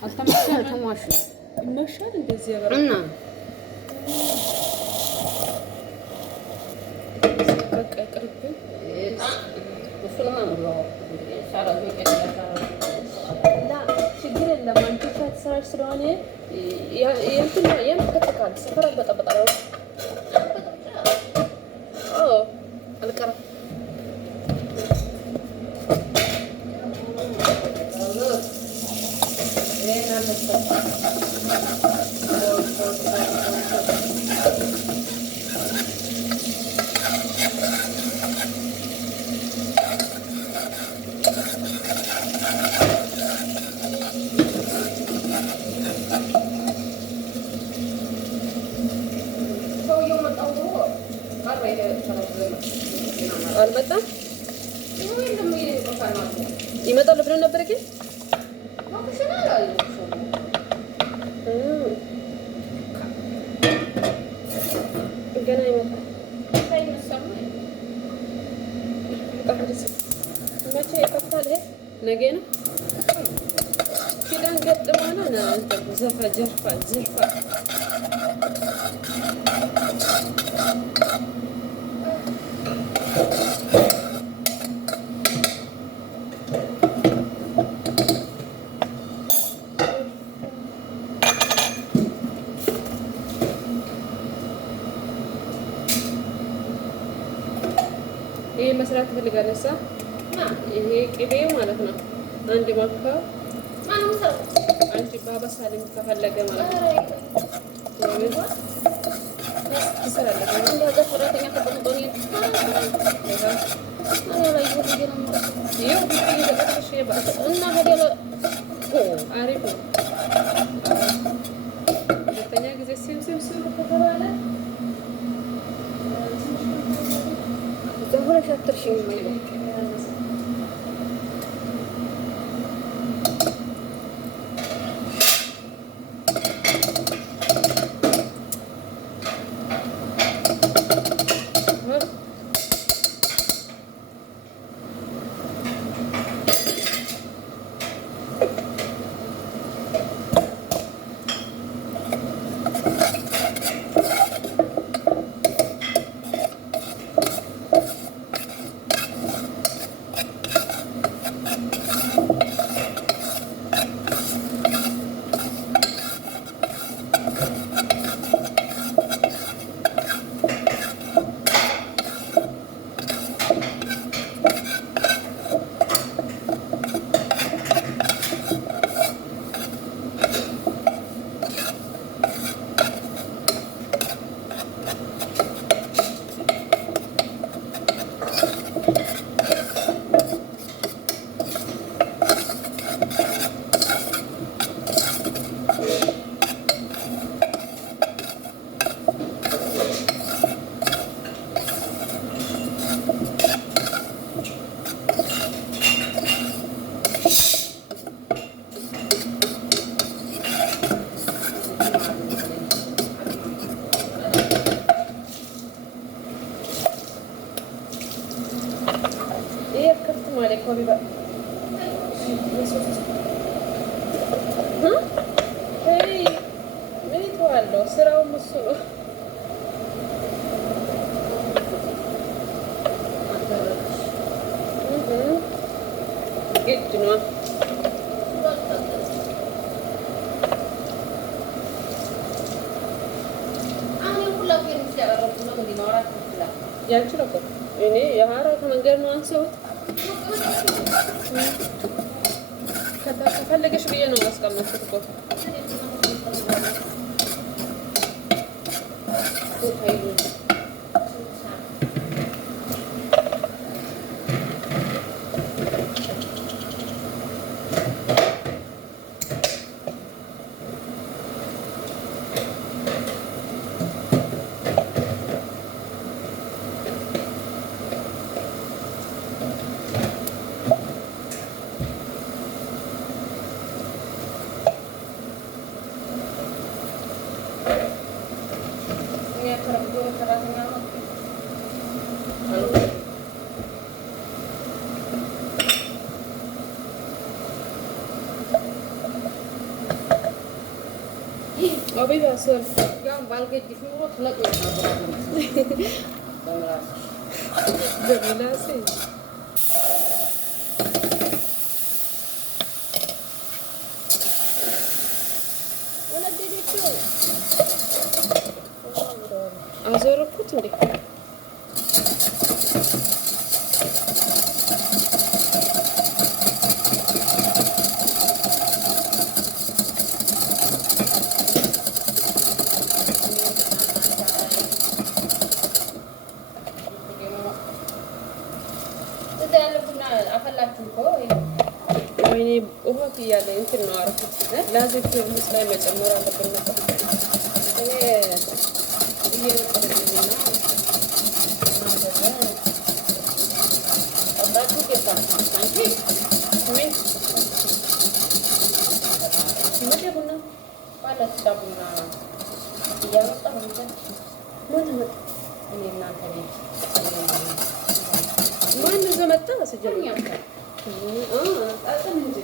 አልተማሽ ይመሻል እንደዚህ ያበራ እና በቃ ይቅርብን። ችግር የለም። አንቺ ከተሰራሽ ስለሆነ የምትከተካል ሰፈር አልበጠበጣለሁ። አልቀረም አልመጣም። ይመጣል ብለን ነበር ግን ገና ይመጣል። መቼ ይከፍታል? ይሄ ነገ ነው። ኪዳን ገጥመና ዘርፋ ይሄ መስራት ትፈልጋለህ? ይሄ ቅቤ ማለት ነው። አንድ ማካ አንቺ ባበሳል ከፈለገ ማለት ነው። አሪፍ ነው። ሁለተኛ ጊዜ ሲም ከተባለ ሁለት አትርሽኝ ስራው እሱ ነው። ግድ ነው። ያንቺ ነው እኮ እኔ የሀራው ከመንገድ ነው አንሰውት ከፈለገሽ ብዬ ነው ማስቀመጥኩት እኮ أبي بصل يوم بالقيت فيه خلق بمناسي ولا بدي شو أزوركوت عندي ወይኔ ውሃ እያለ እንትን ነው አረኩት። ላዚም ፊርሙስ ላይ መጨመር አለብን ነበር። እኔ እየወጣሁኝና አባቱ ገባች አንቺ ምን ሲመጣ ቡና ባለች ቡና እያወጣሁ እንትን ምን መጣ? እኔ እናንተ ቤት ማን ዘመጣ ስጀኛ አጥም እንጂ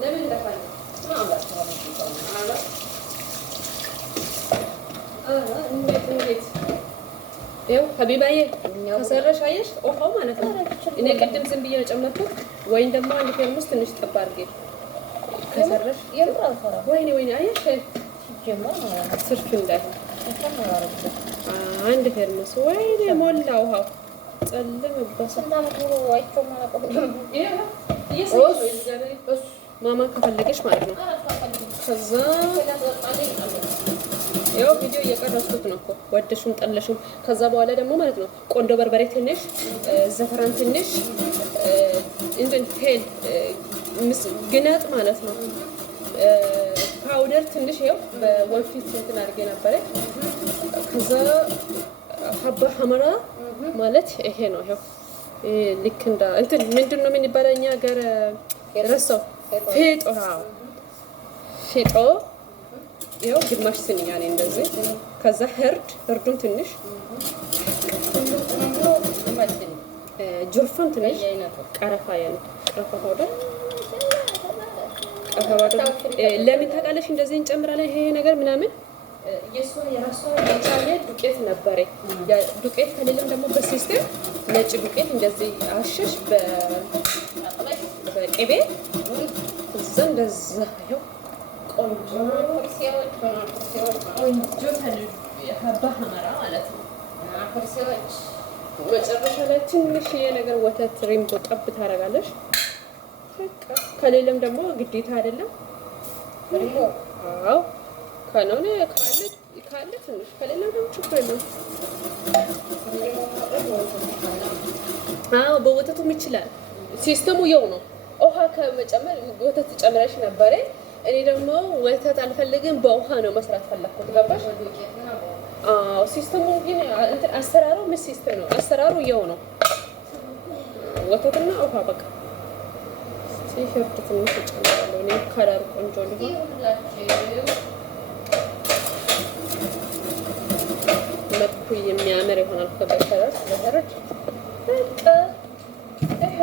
ለምን እንደፋለ እንዴት ይኸው ሀቢባዬ ከሰራሽ አየሽ ውሃው ማለት ነው። እኔ ቅድም ዝም ብዬ ነው ጨመርኩት። ወይም ደግሞ አንድ ፌርሙስ ትንሽ ጠብ አድርጌ ከሰራሽ ወይኔ አየሽ ስርፍ እንዳይሆን አንድ ፌርሙስ ወይኔ ሞላ ውሃው ጸለመበት። ማማ ከፈለገች ማለት ነው። ከዛ ያው ቪዲዮ እየቀረጽኩት ነው እኮ ወደሹም ጠለሹም። ከዛ በኋላ ደግሞ ማለት ነው ቆንዶ በርበሬ ትንሽ፣ ዘፈራን ትንሽ፣ እንትን ሄል ግነጥ ማለት ነው ፓውደር ትንሽ ይኸው በወንፊት እንትን አድርጌ ነበረ። ከዛ ሀባ ሐመራ ማለት ይሄ ነው። ይኸው ልክ እንደ እንትን ምንድን ነው ምን ይባላል እኛ ሀገር ረሳው ፌጦ ፌጦ ይኸው ግማሽ ስንኛ ነኝ እንደዚህ። ከዛ ህርዱን ትንሽ ጆርፋን ትንሽ ቀረፋ ያለ ቀረፋ ፓውደር ለምን ታውቃለሽ እንደዚህ እንጨምራለን ይሄ ነገር ምናምን የሷ የራሷ የቻለ ዱቄት ነበረ። ዱቄት ከሌለም ደግሞ በሲስተም ነጭ ዱቄት እንደዚህ አሸሽ በቅቤ እዛ እንደዛ ይኸው ቆንጆ ሀባ ሐመራ ማለት ነው። መጨረሻ ላይ ትንሽዬ ነገር ወተት ሪምቦ ጠብ ታደርጋለሽ። ከሌለም ደግሞ ግዴታ አይደለም። አዎ ከነውነ ካለ ትንሽ ከሌለም ደግሞ ችግር የለውም። አዎ በወተቱም ይችላል። ሲስተሙ የው ነው። ውሃ ከመጨመር ወተት ጨምረሽ ነበረ። እኔ ደግሞ ወተት አልፈልግም በውሃ ነው መስራት ፈለኩት። ገባሽ? አዎ ሲስተሙ ግን እንትን አሰራሩ ምን ሲስተም ነው? አሰራሩ የው ነው። ወተትና ውሃ በቃ ሲፈርት ትንሽ ጨምራለሁ። እኔ ከለር ቆንጆ ሊሆን መልኩ የሚያምር ይሆናል። ከበከረር ለተረጅ በቃ ይሄ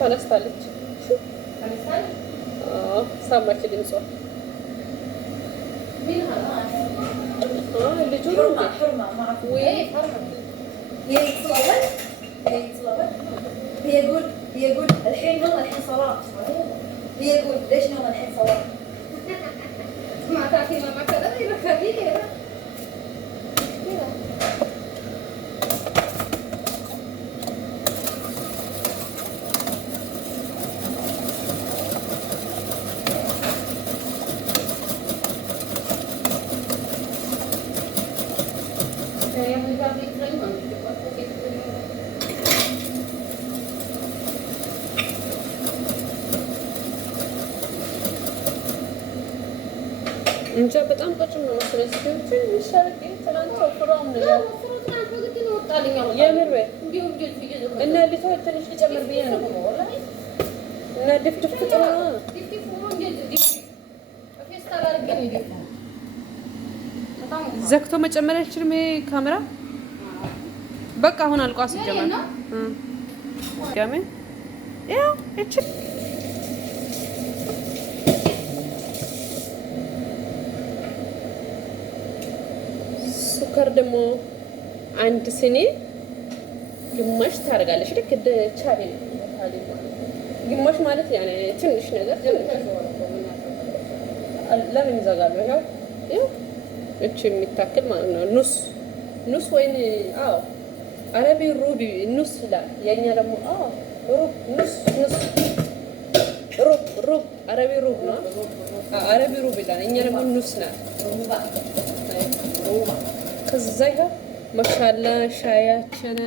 ተነስታለች። ሰማች ድምጿ። ልጁ يقول الحين نوم الحين صلاة. يقول ليش نوم الحين صلاة؟ ما تعرفي ما كذا يبكي كذا. እንጃ በጣም ቀጭን ነው መሰለኝ። ትንሽ አድርጌ ትናንት ወፍራም ነው የምር እና ልቶ ትንሽ ልጨምር ብዬ ነው እና ድፍድፍ ጥሩ ነው። ዘግቶ መጨመር አይችልም ይሄ ካሜራ። በቃ አሁን አልቋ ሲጀመር ያሜ ያው እቺ ሱከር ደግሞ አንድ ስኒ ግማሽ ታደርጋለች። ልክ እንደ ቻሌ ግማሽ ማለት ያኔ ትንሽ ነገር ለምን ይዘጋሉ? ያው እቺ የሚታክል ማለት ነው። ኑስ ወይን አረቢ ሩብ ኑስ ይላል። የኛ ደግሞ ሩብ አረቢ ሩብ ነው። አረቢ ሩብ ይላል። እኛ ደግሞ ኑስ ናት። ከዛ ይሄ ማሻላ ሻያችን